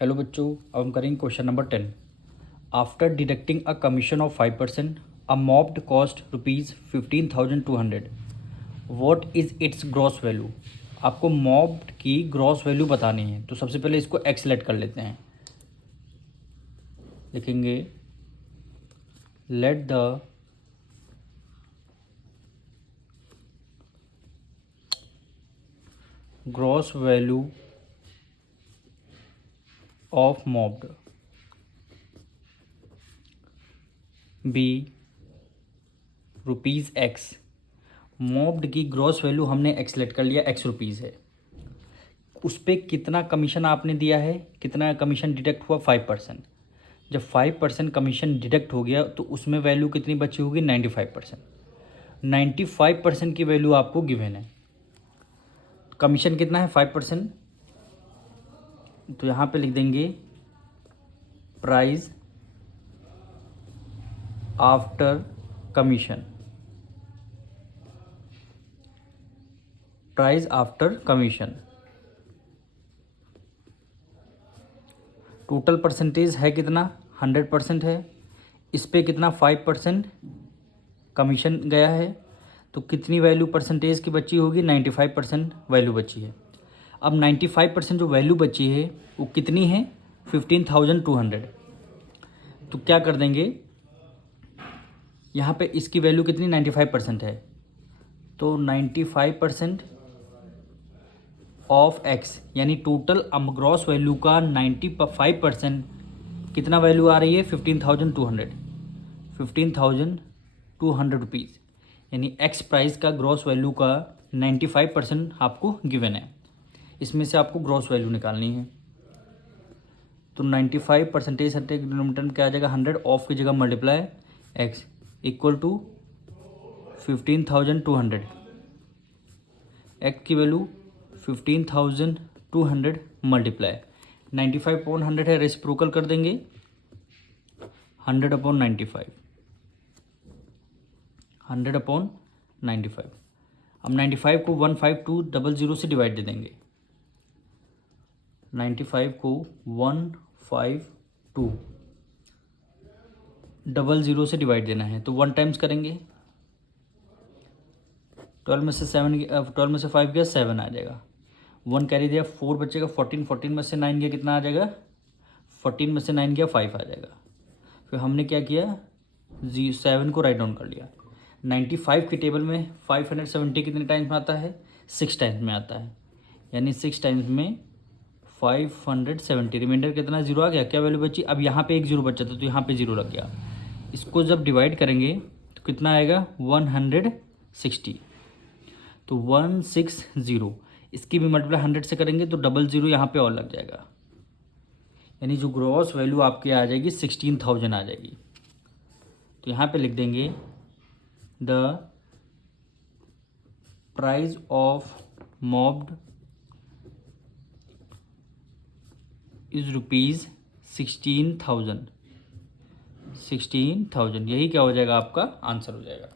Hello बच्चों, अब हम करेंगे question number 10। After deducting a commission of 5%, a mopped cost ₹15,200। What is it's gross value. आपको mopped की ग्रॉस वैल्यू बतानी है, तो सबसे पहले इसको एक्सलेट कर लेते हैं। लिखेंगे let the gross value of mobbed be ₹X। Mobbed की ग्रॉस वैल्यू हमने एक्सलेट कर लिया, ₹X है। उस पर कितना कमीशन आपने दिया है, कितना कमीशन डिडक्ट हुआ, 5%। जब 5% कमीशन डिडक्ट हो गया तो उसमें वैल्यू कितनी बची होगी, 95%। 95% की वैल्यू आपको गिवन है। कमीशन कितना है, 5%। तो यहाँ पे लिख देंगे price after commission. Price after commission total percentage है कितना, 100% है। इस पे कितना 5% कमीशन गया है, तो कितनी वैल्यू परसेंटेज की बची होगी, 95% वैल्यू बची है। अब 95% जो वैल्यू बची है वो कितनी है, 15,200। तो क्या कर देंगे, यहाँ पे इसकी वैल्यू कितनी, 95% है, तो 95% ऑफ एक्स, यानी टोटल ग्रॉस वैल्यू का 95% कितना वैल्यू आ रही है, 15,200। 15,200 रुपीज़, यानी एक्स प्राइस का ग्रॉस वैल्यू का 95% आपको गिवन है। इसमें से आपको ग्रॉस वैल्यू निकालनी है। तो 95% डिनोमिनेटर में क्या आ जाएगा, 100 ऑफ की जगह multiply x equal to 15,200। X की वैल्यू 15,200 मल्टीप्लाई 95/100 है, रेसिप्रोकल कर देंगे 100/95। 100/95। अब 95 को 15200 से डिवाइड दे देंगे। 95 को 15200 से डिवाइड देना है, तो 1 टाइम्स करेंगे। 12 में से 5 गया 7 आ जाएगा। 1 कैरी दिया, 4 बचेगा। 14 में से 9 गया, कितना आ जाएगा, 14 में से 9 गया 5 आ जाएगा। फिर हमने क्या किया, 7 को राइट डाउन कर लिया। 95 की टेबल में 570 कितने टाइम्स में आता है, 6 टाइम्स में आता है, यानी 6 टाइम्स में 570। रिमाइंडर कितना, 0 आ गया। क्या वैल्यू बची, अब यहाँ पे एक 0 बचा था तो यहाँ पे 0 लग गया। इसको जब डिवाइड करेंगे तो कितना आएगा, 160। तो 160, इसकी भी मल्टीप्लाई 100 से करेंगे तो 00 यहाँ पे और लग जाएगा, यानी जो ग्रॉस वैल्यू आपकी आ जाएगी 16,000 आ जाएगी। तो यहाँ पे लिख देंगे the price of mopped is ₹16,000। 16,000, यही क्या हो जाएगा, आपका आंसर हो जाएगा।